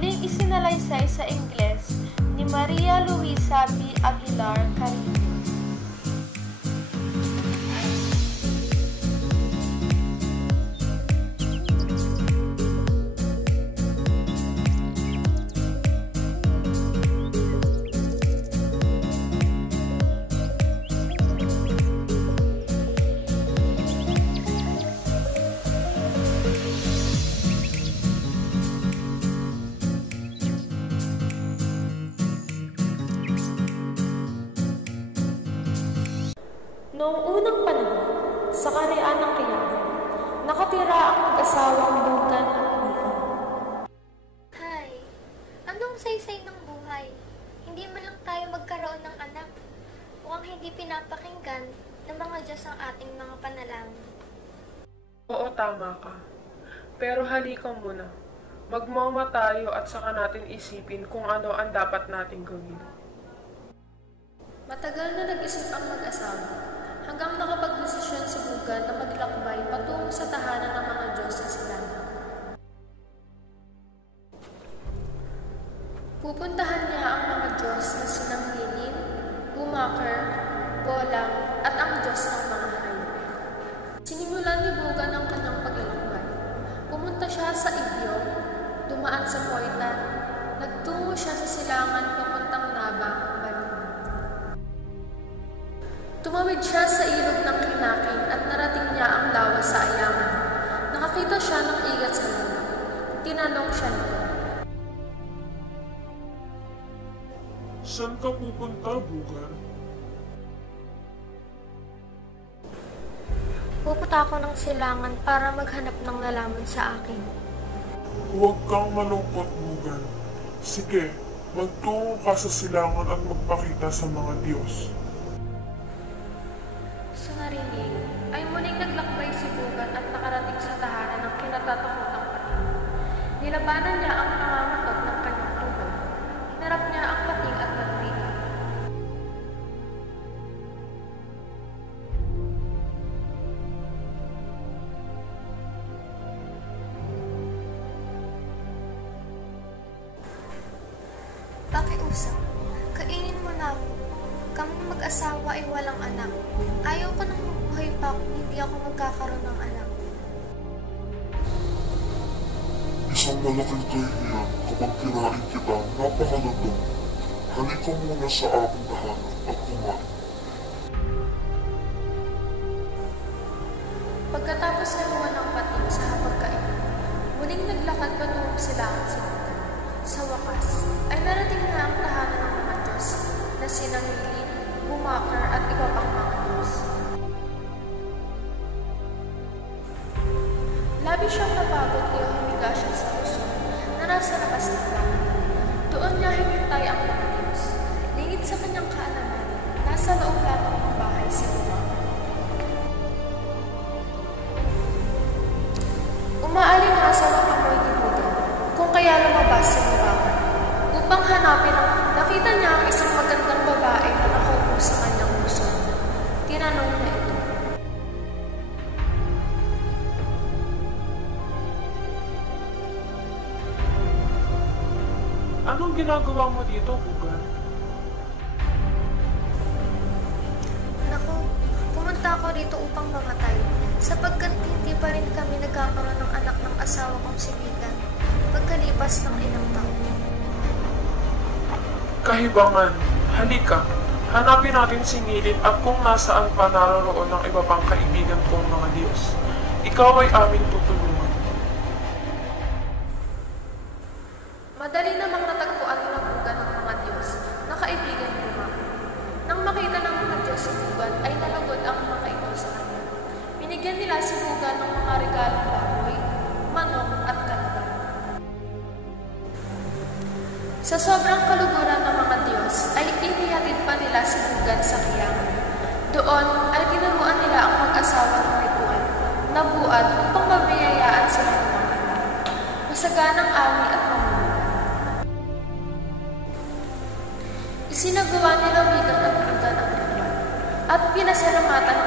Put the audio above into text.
muling isinalaysay sa Ingles ni Maria Luisa B. Aguilar Carrillo. Noong unang panahon, sa Kaharian ng Quiapo, nakatira ang mag-asawang Bugan at Bigan. Hay, anong saysay ng buhay? Hindi man lang tayo magkaroon ng anak. Mukhang hindi pinapakinggan ng mga Diyos ang ating mga panalangin. Oo, tama ka. Pero halika muna. Magmama tayo at saka natin isipin kung ano ang dapat nating gawin. Matagal na nag-isip ang mag-asawa hanggang nakapag-desisyon si Bugan na maglakbay patungo sa tahanan ng mga Diyos sa silangan. Pupuntahan niya ang mga Diyos na sinang Lilin, Bumaker, Bolang at ang Diyos ng mga hayop. Sinimulan ni Bugan ang kanyang paglalakbay. Pumunta siya sa Ibyo, dumaan sa Poitan, nagtungo siya sa silangan papuntang Naba, Banin. Tumawid siya sa ilog ng Kinakin at narating niya ang lawas sa Ayaman. Nakakita siya ng igat sa lupa. Tinanong siya nito. Saan ka pupunta, Bugan? Pupunta ako ng silangan para maghanap ng lalaman sa akin. Huwag kang malungkot, Bugan. Sige, magtungo ka sa silangan at magpakita sa mga Diyos. Sa narinig, ay muling naglakbay si Bugan at nakarating sa tahanan ng kinatatakutang pating. Nilabanan niya ang nangangatog ng kanyang tuhod. Hinarap niya ang pating at nagwika. Pakiusap, kainin mo na ako. Kami mag-asawa ay walang anak. Ayaw ko nang mabuhay pa kung hindi ako magkakaroon ng anak. Isang malaking kahihiyan kapag kinain kita, napakaganda. Halika muna sa aking tahanan at kumain. Pagkatapos naluwan ng pating sa hapagkainan, muling naglakad patungo silangan si Bugan. Sa wakas, ay narating na ang tahanan ng mga Diyos na sinang Lilin, Bumaker at iba pang mga Diyos. Labis siyang napagod kaya humiga siya sa puso na nasa labas ng langit. Doon niya hinintay ang mga Diyos. Lingid sa kanyang kaalaman, nasa loob lamang ng bahay si Bumaker. Umaalingasaw ang amoy ni Bugan kung kaya lumabas si Bumaker. Upang hanapin ang nakita niya ang isang magandang babae na nakaupo sa kanyang puso. Tinanong niya ito. Anong ginagawa mo dito, Bugan? Naku, pumunta ako rito upang mamatay sapagkat hindi pa rin kami nagkakaroon ng anak ng asawa kong si Bigan pagkalipas ng ilang taon. Kahibangan, halika. Hanapin natin si Nilin at kung nasaan pa naroroon ng iba pang kaibigan kong mga Diyos. Ikaw ay aming tutulungan. Madali namang natagpuan ni Bugan ng mga Diyos na kaibigan ni Bumaker. Nang makita ng mga Diyos si Bugan ay nalugod ang mga ito sa kanya. Binigyan nila si Bugan ng mga regalong baboy, manok at kalabaw. Sa sobrang kaluguran ng mga Diyos ay inihatid pa nila si Bugan sa Quiapo. Doon ay tinuruan nila ang mag-asawa ng ritual na buad upang mabiyayaan sila ng mga anak. Masaganang ani at mamuna. Isinagawa nila Bigan at Bugan ang ritual at pinasalamatan